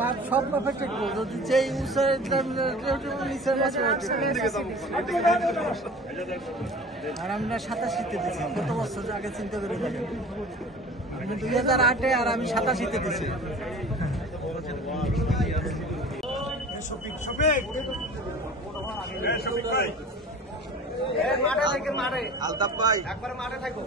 মাপ সব পারফেক্ট যদি যেই নিচের আর আমরা 87তে দিচ্ছি কত বছর আগে চিন্তা করে দেখেন আপনি 2008-এ আর আমি 87তে দিচ্ছি মাঠে থেকে মাঠে আলতাফ ভাই একবারে মাঠে থাকো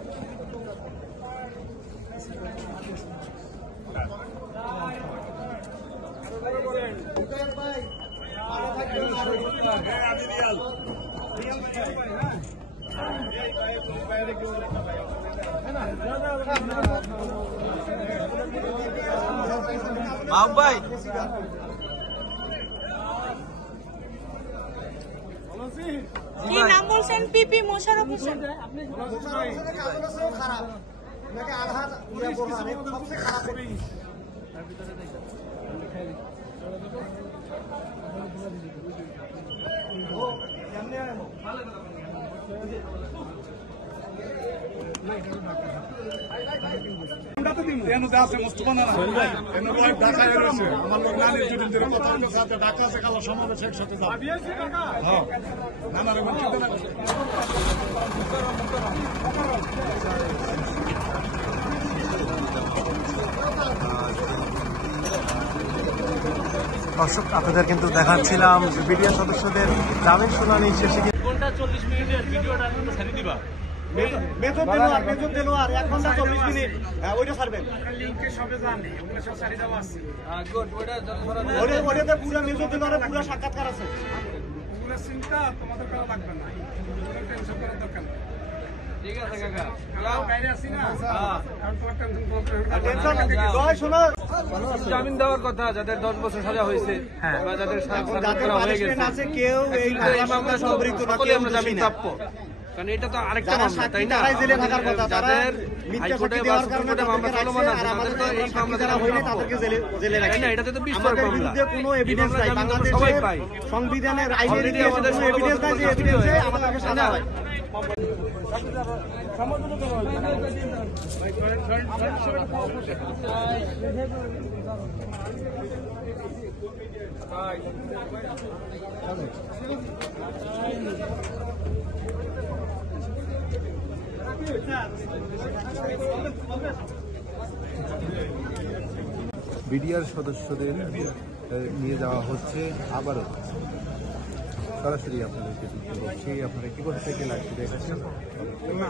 ভাই কি নাম বলছেন? পিপি মোশাররফ হোসেন। খারাপ নাকি আধার ইয়া করবে সবচেয়ে খারাপ ও কেমনে আনো দর্শক আপনাদের কিন্তু দেখাচ্ছিলাম বিডিআর সদস্যদের গ্রামের শুনানি শেষে ঘন্টা 40 মিনিটের ভিডিওটা ছেড়ে দিবা বেতন দিলো আর 1 ঘন্টা 40 মিনিট ওইটা ছাড়বেন লিংকে সবে জানি ওগুলো সব ছাড়ি দেওয়া আছে গুড ওইটাতে পুরো মেজর দিলো আর পুরো সাক্ষাৎকার আছে ওগুলো চিন্তা তোমাদের করা লাগবে না টেনশন করার দরকার নেই ঠিক আছে কাকা যাও বাইরে আসি না হ্যাঁ কারণ তোমার টেনশন জয় শোনো জামিন দেওয়ার কথা যাদের 10 বছর সাজা হয়েছে বা যাদের সাজা করা হয়ে গেছে কেউ এই মামলা সম্পৃক্ত না কেউ আমরা জামিন প্রাপ্য কারণ এটা তো আরেকটা মামলা তাই না জেলে থাকার কথা যাদের হাইকোর্টে বা সুপ্রিম কোর্টে মামলা চলমান আছে তাদের তো এই মামলা যারা হয়নি তাদেরকে জেলে রাখে না এটাতে তো বিস্ফোরক মামলা কোনো এভিডেন্স নাই বাংলাদেশে সবাই পাই সংবিধানের আইনের আমাদের কোনো এভিডেন্স নাই যে এভিডেন্সে আমাদেরকে সাজা হয় বিডিআর সদস্যদের নিয়ে যাওয়া হচ্ছে আবারও সরাসরি আপনাদেরকে যুক্ত করছি আপনারা কি কোথা থেকে লাগছে দেখাচ্ছেন না